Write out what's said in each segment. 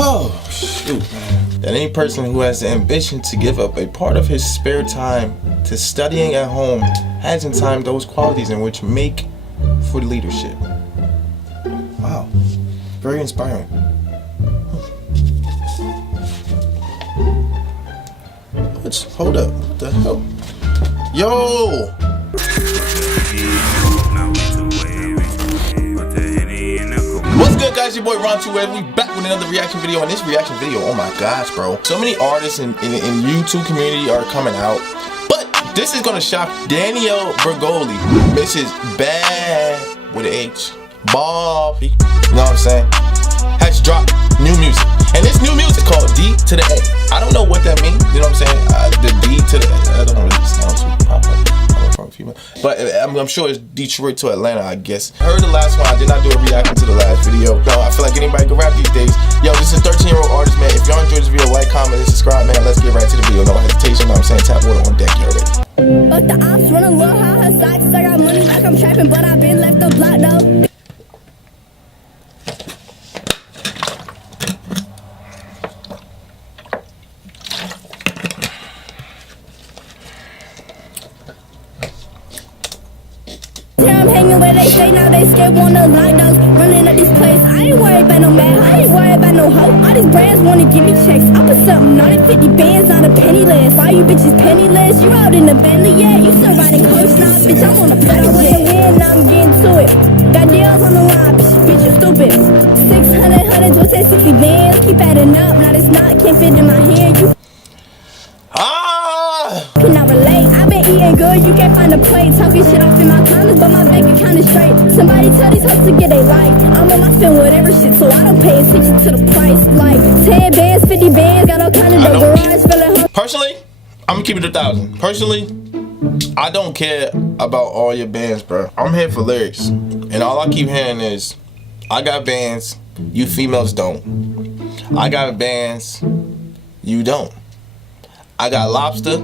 Oh, shoot. That any person who has the ambition to give up a part of his spare time to studying at home has in time those qualities in which make for leadership. Wow. Very inspiring. Hold up. What the hell? Yo! What's good, guys? Your boy Ron Tued. We back with another reaction video. And this reaction video, oh my gosh, bro. So many artists in YouTube community are coming out. But this is gonna shock Danielle Bregoli. Mrs. Bad with an H. Barbie. You know what I'm saying? Has dropped new music. And this new music called D to the A. I don't know what that means. You know what I'm saying? The D to the A. I don't really sound too popular. But I'm sure it's Detroit to Atlanta, I guess. Heard the last one. I did not do a reaction to the last video. No, I feel like anybody can rap these days. Yo, this is a 13-year-old artist, man. If y'all enjoyed this video, like, comment, and subscribe, man. Let's get right to the video. No hesitation. You know what I'm saying? Tap water on deck. You already. Fuck the ops, running low, how her socks. I got money like I'm trapping, but I've been left the block though. I'm hanging where they stay, now they scared, wanna lock dogs. Running up this place, I ain't worried about no man, I ain't worried about no hoe. All these brands wanna give me checks, I put something on it, 50 bands, not a penny less. Why you bitches penniless? You out in the Bentley, yeah, you still riding close now, bitch, I'm on the pedal. I win, now I'm getting to it. Got deals on the line, bitch, you stupid. 600, hundreds, what's that 60 bands? Keep adding up, now it's not, can't fit in my hand, you cannot relate. I've been eating good, you can't find a plate. Talking shit off in my comments, but my bank account is straight. Somebody tell these hoes to get a like. I'm on my spin whatever shit, so I don't pay attention to the price. Like 10 bands, 50 bands, got all kind of the garage feeling. Personally, I'm gonna keep it 1,000. Personally, I don't care about all your bands, bro. I'm here for lyrics, and all I keep hearing is, I got bands, you females don't. I got bands, you don't. I got lobster,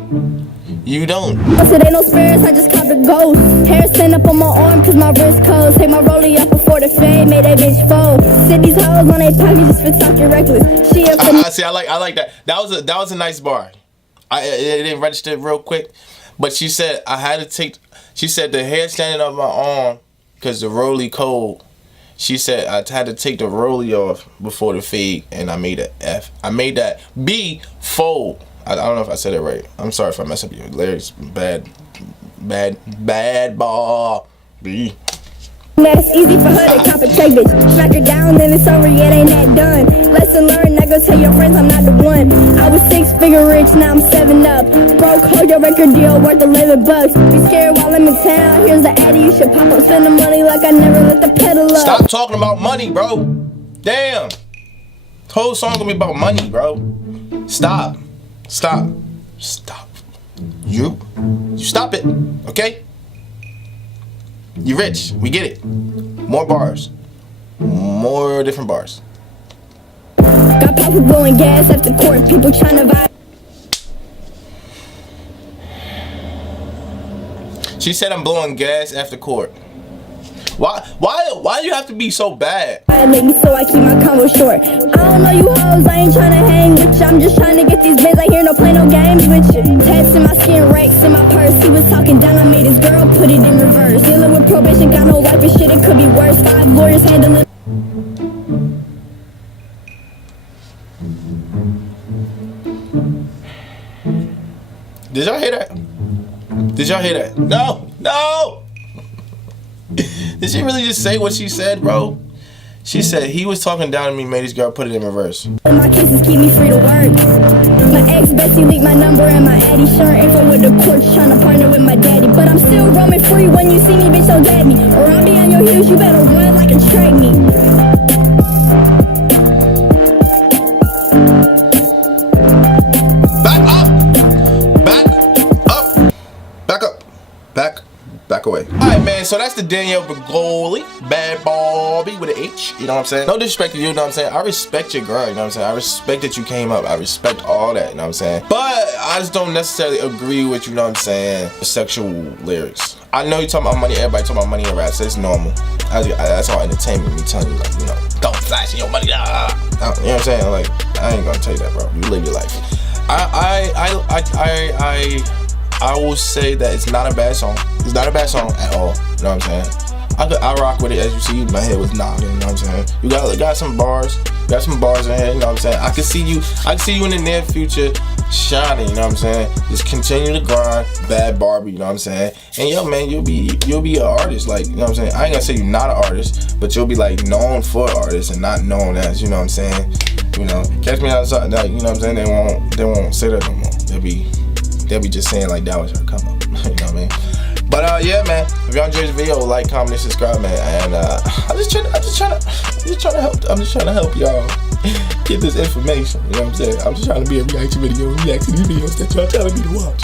you don't. I said ain't no spares, I just caught the ghost. Hair stand up on my arm cause my wrist cold. Take my rollie up before the fade, made that bitch fold. Sit these hoes on they pockets just for talking reckless. She a see, I like that. That was a nice bar. It didn't register real quick. But she said I had to take, she said the hair standing up my arm cause the rollie cold. She said I had to take the rollie off before the fade, and I made a F. I made that B fold. I don't know if I said it right. I'm sorry if I mess up your lyrics. Bad ball. B. That's easy for her to compensate, bitch. Smack her down, then it's over, yeah, it ain't that done. Lesson learned, now go tell your friends I'm not the one. I was 6-figure rich, now I'm 7 up. Broke, hold your record deal worth $11. Be scared while I'm in town, here's the addy. You should pop up, spend the money like I never let the pedal up. Stop talking about money, bro. Damn. The whole song gonna be about money, bro. Stop. You stop it, okay? You rich, we get it. More bars, more different bars. Got Papa blowing gas after court, people trying to vibe. She said I'm blowing gas after court. Why you have to be so bad? It make me so I keep my convo short. I don't know you hoes, I ain't tryna hang with you. I'm just trying to get these bands, I hear no play no games with you. Tats in my skin, rakes in my purse. He was talking down, I made his girl put it in reverse. Dealing with probation, got no wife and shit, it could be worse. 5 lawyers handling. Did y'all hear that? Did y'all hear that? No! Did she really just say what she said, bro? She said he was talking down to me, made his girl put it in reverse. My cases keep me free to work. My ex Bessie leaked my number and my Addy shirt info with the courts trying to partner with my daddy. But I'm still roaming free when you see me, bitch, don't dab me. Or I'll be on your heels, you better run like a track me. Back away. Alright, man, so that's the Danielle Bregoli BHAD BHABIE with an H, you know what I'm saying? No disrespect to you know what I'm saying? I respect your girl, you know what I'm saying? I respect that you came up, I respect all that, you know what I'm saying? But I just don't necessarily agree with, you know what I'm saying, sexual lyrics. I know you talking about money, everybody talking about money and rap, so it's normal. That's all entertainment, me telling you, like, you know. don't flashing your money. You know what I'm saying? Like, I ain't gonna tell you that, bro. You live your life. I will say that it's not a bad song. It's not a bad song at all. You know what I'm saying? I rock with it. As you see, my head was nodding. You know what I'm saying? You got some bars. Got some bars in here. You know what I'm saying? I can see you in the near future shining. You know what I'm saying? Just continue to grind. Bad Barbie. You know what I'm saying? And yo, man, you'll be an artist. Like, you know what I'm saying? I ain't gonna say you're not an artist, but you'll be like known for artists and not known as. You know what I'm saying? You know, catch me outside. Like, you know what I'm saying? They won't say that no more. They'll be just saying like that was her come up. You know what I mean? But yeah, man. If y'all enjoyed the video, like, comment, and subscribe, man. And I'm just trying to help y'all get this information. You know what I'm saying? I'm just trying to be a reaction video, react to these videos that y'all telling me to watch.